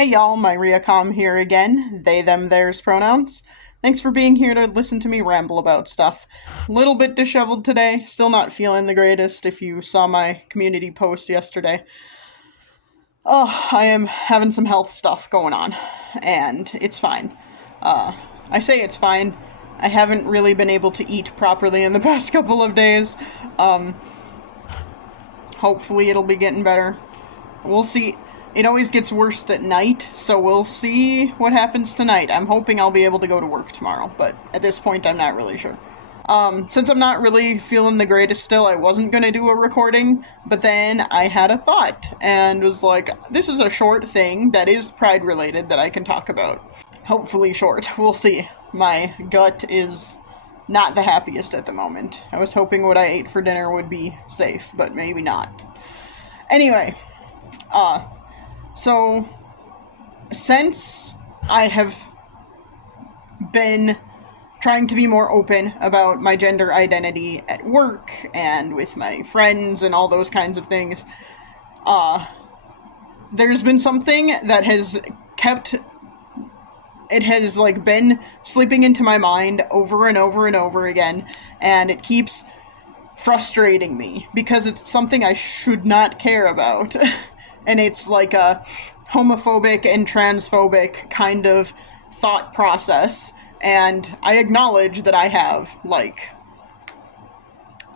Hey y'all, MyRiaCom here again. They, them, theirs pronouns. Thanks for being here to listen to me ramble about stuff. Little bit disheveled today, still not feeling the greatest if you saw my community post yesterday. Oh, I am having some health stuff going on, and it's fine. I say it's fine. I haven't really been able to eat properly in the past couple of days. Hopefully it'll be getting better. We'll see. It always gets worse at night, so we'll see what happens tonight. I'm hoping I'll be able to go to work tomorrow, but at this point I'm not really sure. Since I'm not really feeling the greatest still, I wasn't gonna do a recording, but then I had a thought, and was like, this is a short thing that is pride related that I can talk about. Hopefully short, we'll see. My gut is not the happiest at the moment. I was hoping what I ate for dinner would be safe, but maybe not. Anyway, so since I have been trying to be more open about my gender identity at work and with my friends and all those kinds of things, there's been something that has been sleeping into my mind over and over and over again, and it keeps frustrating me because it's something I should not care about. And it's like a homophobic and transphobic kind of thought process, and I acknowledge that I have,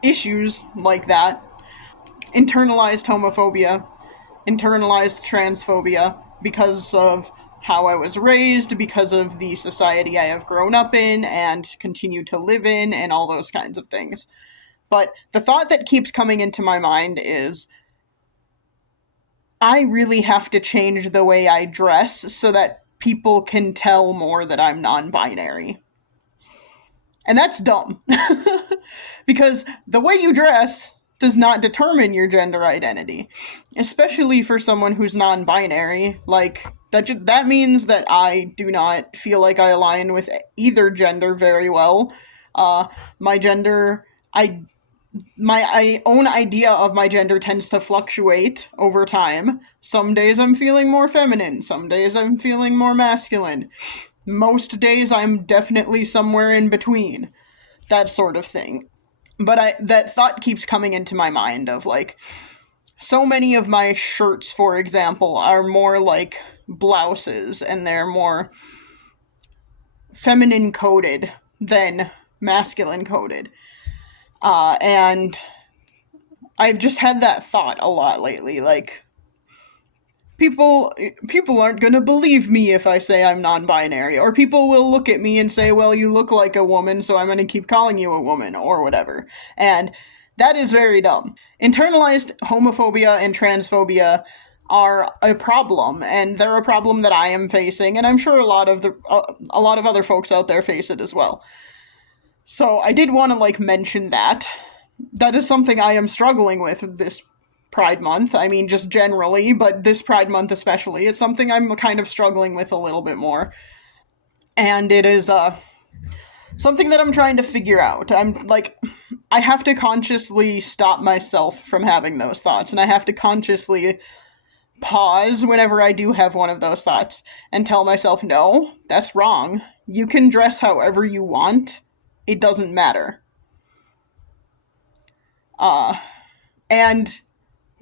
issues like that. Internalized homophobia, internalized transphobia, because of how I was raised, because of the society I have grown up in and continue to live in, and all those kinds of things. But the thought that keeps coming into my mind is, I really have to change the way I dress so that people can tell more that I'm non-binary. And that's dumb. Because the way you dress does not determine your gender identity. Especially for someone who's non-binary. That means that I do not feel like I align with either gender very well. My gender, my own idea of my gender tends to fluctuate over time. Some days I'm feeling more feminine, some days I'm feeling more masculine. Most days I'm definitely somewhere in between. That sort of thing. But that thought keeps coming into my mind of, so many of my shirts, for example, are more like blouses, and they're more feminine coded than masculine coded. And I've just had that thought a lot lately, people aren't gonna believe me if I say I'm non-binary, or people will look at me and say, well, you look like a woman, so I'm gonna keep calling you a woman, or whatever. And that is very dumb. Internalized homophobia and transphobia are a problem, and they're a problem that I am facing, and I'm sure a lot of other folks out there face it as well. So I did want to, mention that. That is something I am struggling with this Pride Month. I mean, just generally, but this Pride Month especially. It's something I'm kind of struggling with a little bit more. And it is, something that I'm trying to figure out. I have to consciously stop myself from having those thoughts, and I have to consciously pause whenever I do have one of those thoughts and tell myself, no, that's wrong. You can dress however you want. It doesn't matter. And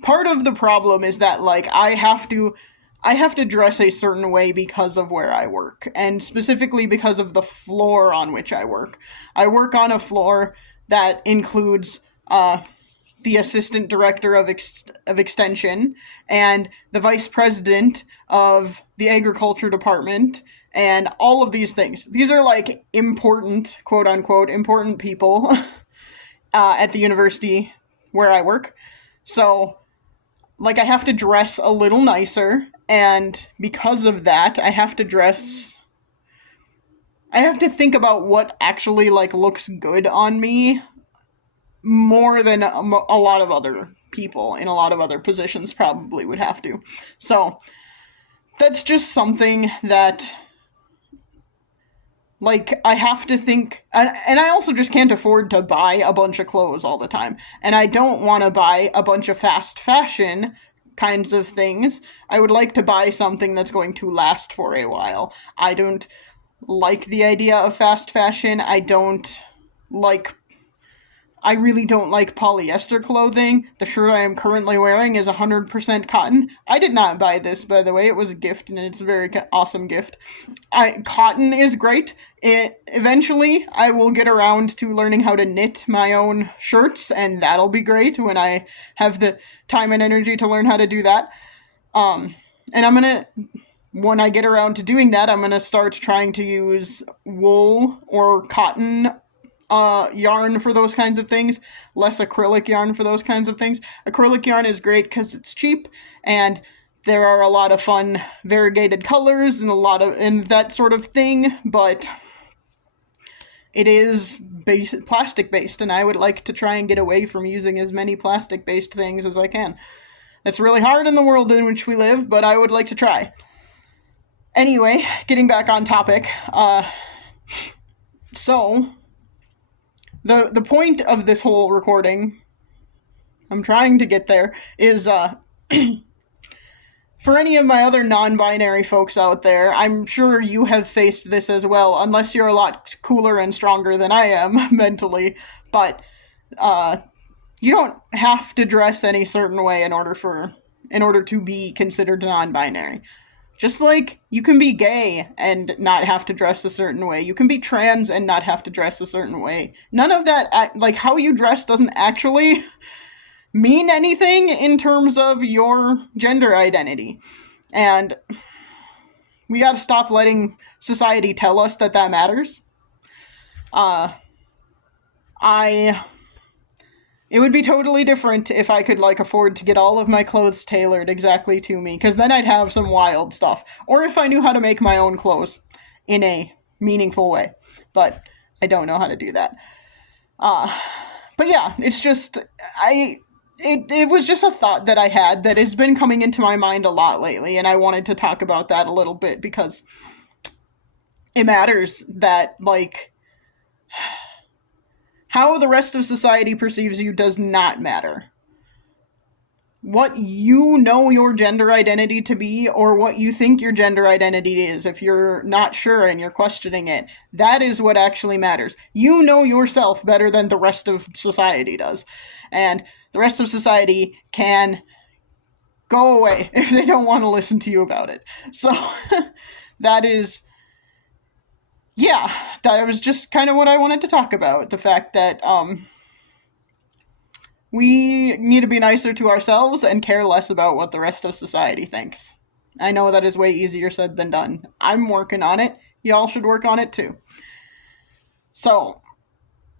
part of the problem is that, I have to dress a certain way because of where I work, and specifically because of the floor on which I work. I work on a floor that includes, the assistant director of extension, and the vice president of the agriculture department, and all of these things. These are, important, quote unquote, important people at the university where I work. So, I have to dress a little nicer, and because of that, I have to think about what actually, looks good on me more than a lot of other people in a lot of other positions probably would have to. So, that's just something that, I have to think, and I also just can't afford to buy a bunch of clothes all the time, and I don't want to buy a bunch of fast fashion kinds of things. I would like to buy something that's going to last for a while. I don't like the idea of fast fashion. I really don't like polyester clothing. The shirt I am currently wearing is 100% cotton. I did not buy this, by the way. It was a gift, and it's a very awesome gift. Cotton is great. Eventually, I will get around to learning how to knit my own shirts, and that'll be great when I have the time and energy to learn how to do that. And when I get around to doing that, I'm going to start trying to use wool or cotton yarn for those kinds of things, less acrylic yarn for those kinds of things. Acrylic yarn is great because it's cheap, and there are a lot of fun variegated colors and that sort of thing, but it is plastic based, and I would like to try and get away from using as many plastic based things as I can. It's really hard in the world in which we live, but I would like to try. Anyway, getting back on topic, so the point of this whole recording, I'm trying to get there, is for any of my other non-binary folks out there, I'm sure you have faced this as well, unless you're a lot cooler and stronger than I am mentally, but you don't have to dress any certain way in order to be considered non-binary. Just like you can be gay and not have to dress a certain way. You can be trans and not have to dress a certain way. None of that, like how you dress doesn't actually mean anything in terms of your gender identity. And we gotta stop letting society tell us that matters. It would be totally different if I could, afford to get all of my clothes tailored exactly to me, because then I'd have some wild stuff. Or if I knew how to make my own clothes in a meaningful way. But I don't know how to do that. But yeah, it's just, it was just a thought that I had that has been coming into my mind a lot lately, and I wanted to talk about that a little bit, because it matters that, how the rest of society perceives you does not matter. What you know your gender identity to be, or what you think your gender identity is, if you're not sure and you're questioning it, that is what actually matters. You know yourself better than the rest of society does. And the rest of society can go away if they don't want to listen to you about it. So, that was just kind of what I wanted to talk about. The fact that we need to be nicer to ourselves and care less about what the rest of society thinks. I know that is way easier said than done. I'm working on it. Y'all should work on it too. So,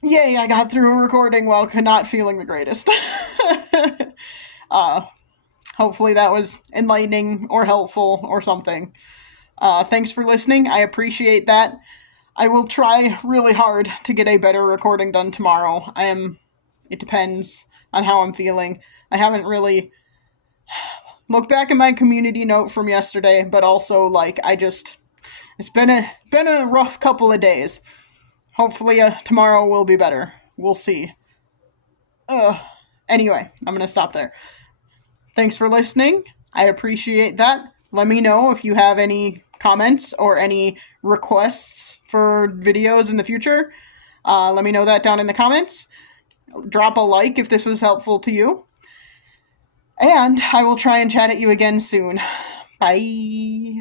yay, I got through a recording while not feeling the greatest. Hopefully that was enlightening or helpful or something. Thanks for listening. I appreciate that. I will try really hard to get a better recording done tomorrow. It depends on how I'm feeling. I haven't really looked back at my community note from yesterday, but also, it's been a rough couple of days. Hopefully, tomorrow will be better. We'll see. Anyway, I'm gonna stop there. Thanks for listening. I appreciate that. Let me know if you have any comments or any requests for videos in the future. Let me know that down in the comments. Drop a like if this was helpful to you. And I will try and chat at you again soon. Bye.